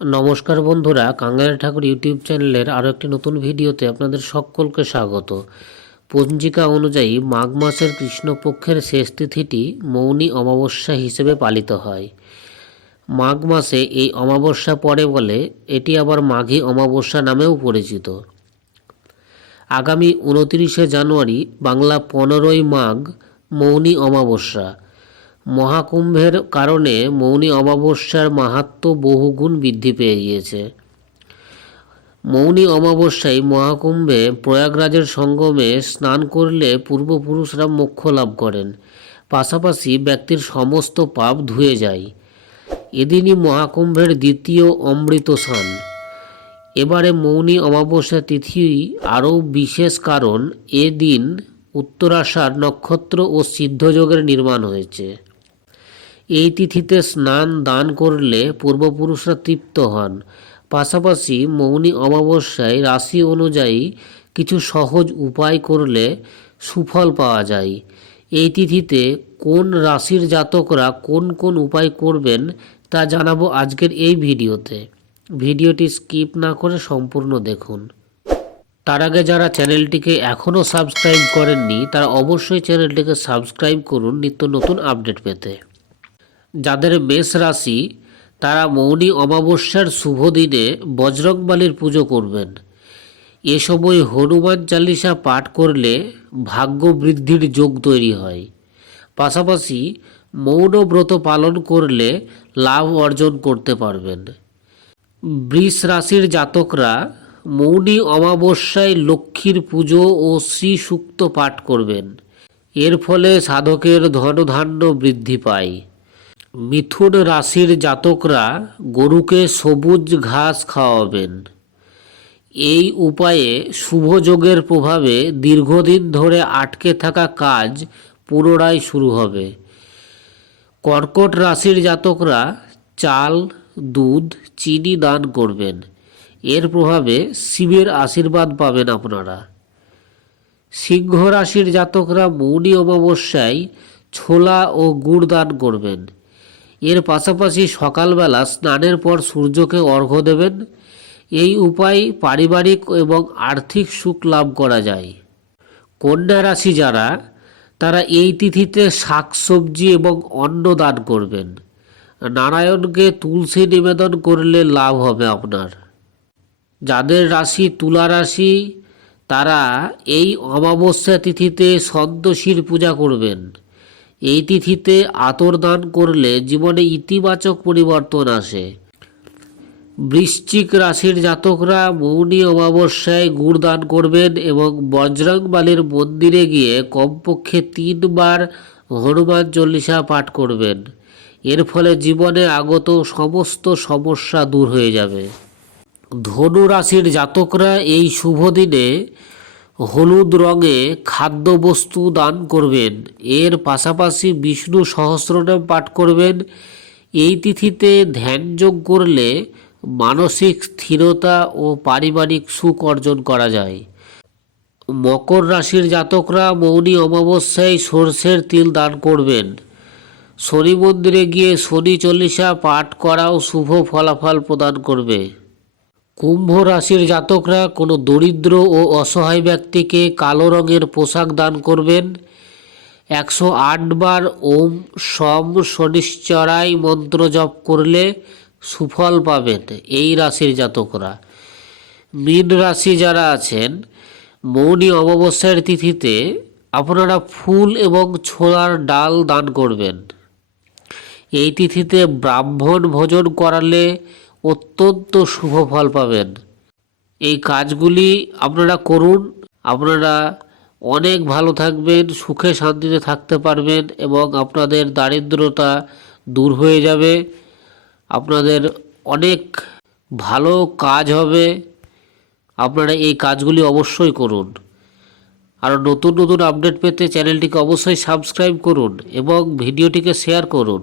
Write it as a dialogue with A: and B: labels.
A: নমস্কার বন্ধুরা কাঙ্গাল ঠাকুর ইউটিউব চ্যানেলের আরও একটি নতুন ভিডিওতে আপনাদের সকলকে স্বাগত। পঞ্জিকা অনুযায়ী মাঘ মাসের কৃষ্ণপক্ষের শেষ তিথিটি মৌনী অমাবস্যা হিসেবে পালিত হয়। মাঘ মাসে এই অমাবস্যা পড়ে বলে এটি আবার মাঘী অমাবস্যা নামেও পরিচিত। আগামী উনতিরিশে জানুয়ারি বাংলা পনেরোই মাঘ মৌনী অমাবস্যা। মহাকুম্ভের কারণে মৌনী অমাবস্যার মাহাত্ম্য বহুগুণ বৃদ্ধি পেয়ে গিয়েছে। মৌনী অমাবস্যায় মহাকুম্ভে প্রয়াগরাজের সঙ্গমে স্নান করলে পূর্বপুরুষরা মোক্ষ লাভ করেন। পাশাপাশি ব্যক্তির সমস্ত পাপ ধুয়ে যায়। এদিনই মহাকুম্ভের দ্বিতীয় অমৃত স্নান। এবারে মৌনী অমাবস্যা তিথি আরও বিশেষ কারণ এদিন উত্তরাষাঢ় নক্ষত্র ও সিদ্ধযোগের নির্মাণ হয়েছে। এই তিথিতে স্নান দান করলে পূর্বপুরুষরা তৃপ্ত হন। পাশাপাশি মৌনী অমাবস্যায় রাশি অনুযায়ী কিছু সহজ উপায় করলে সুফল পাওয়া যায়। এই তিথিতে কোন রাশির জাতকরা কোন কোন উপায় করবেন তা জানাব আজকের এই ভিডিওতে। ভিডিওটি স্কিপ না করে সম্পূর্ণ দেখুন। তার আগে যারা চ্যানেলটিকে এখনও সাবস্ক্রাইব করেননি, তারা অবশ্যই চ্যানেলটিকে সাবস্ক্রাইব করুন নিত্য নতুন আপডেট পেতে। যাদের মেষ রাশি, তারা মৌনী অমাবস্যার শুভ দিনে বজরংবালির পুজো করবেন। এ সময় হনুমান চালিসা পাঠ করলে ভাগ্য বৃদ্ধির যোগ তৈরি হয়। পাশাপাশি মৌন ব্রত পালন করলে লাভ অর্জন করতে পারবেন। বৃষ রাশির জাতকরা মৌনী অমাবস্যায় লক্ষ্মীর পুজো ও শ্রী সূক্ত পাঠ করবেন। এর ফলে সাধকের ধনধান্য বৃদ্ধি পায়। মিথুন রাশির জাতকরা গরুকে সবুজ ঘাস খাওয়াবেন। এই উপায়ে শুভযোগের প্রভাবে দীর্ঘদিন ধরে আটকে থাকা কাজ পুনরায় শুরু হবে। কর্কট রাশির জাতকরা চাল, দুধ, চিনি দান করবেন। এর প্রভাবে শিবের আশীর্বাদ পাবেন আপনারা। সিংহ রাশির জাতকরা মৌনী অমাবস্যায় ছোলা ও গুড় দান করবেন। এর পাশাপাশি সকালবেলা স্নানের পর সূর্যকে অর্ঘ্য দেবেন। এই উপায় পারিবারিক এবং আর্থিক সুখ লাভ করা যায়। কন্যা রাশি যারা, তারা এই তিথিতে শাকসবজি এবং অন্ন দান করবেন। নারায়ণকে তুলসী নিবেদন করলে লাভ হবে আপনার। যাদের রাশি তুলা রাশি, তারা এই অমাবস্যা তিথিতে সন্তোষীর পূজা করবেন। এই তিথিতে আতর দান করলে জীবনে ইতিবাচক পরিবর্তন আসে। বৃশ্চিক রাশির জাতকরা মৌনী অমাবস্যায় গুড় দান করবেন এবং বজরংবালির মন্দিরে গিয়ে কমপক্ষে তিনবার হনুমান চল্লিশা পাঠ করবেন। এর ফলে জীবনে আগত সমস্ত সমস্যা দূর হয়ে যাবে। ধনু রাশির জাতকরা এই শুভ দিনে হলুদ রঙে খাদ্যবস্তু দান করবেন। এর পাশাপাশি বিষ্ণু সহস্রনাম পাঠ করবেন। এই তিথিতে ধ্যানযোগ করলে মানসিক স্থিরতা ও পারিবারিক সুখ অর্জন করা যায়। মকর রাশির জাতকরা মৌনী অমাবস্যায় সর্ষের তিল দান করবেন। শনি মন্দিরে গিয়ে শনি চল্লিশা পাঠ করাও শুভ ফলাফল প্রদান করবে। কুম্ভ রাশির জাতকরা কোনো দরিদ্র ও অসহায় ব্যক্তিকে কালো রঙের পোশাক দান করবেন। একশো আট বার ওম, সম শনিশ্চরাই মন্ত্র জপ করলে সুফল পাবেন এই রাশির জাতকরা। মীন রাশি যারা আছেন, মৌনী অমাবস্যার তিথিতে আপনারা ফুল এবং ছোলার ডাল দান করবেন। এই তিথিতে ব্রাহ্মণ ভোজন করালে অত্যন্ত শুভ ফল পাবেন। এই কাজগুলি আপনারা করুন, আপনারা অনেক ভালো থাকবেন, সুখে শান্তিতে থাকতে পারবেন এবং আপনাদের দারিদ্রতা দূর হয়ে যাবে, আপনাদের অনেক ভালো কাজ হবে, আপনারা এই কাজগুলি অবশ্যই করুন। আর নতুন নতুন আপডেট পেতে চ্যানেলটিকে অবশ্যই সাবস্ক্রাইব করুন এবং ভিডিওটিকে শেয়ার করুন।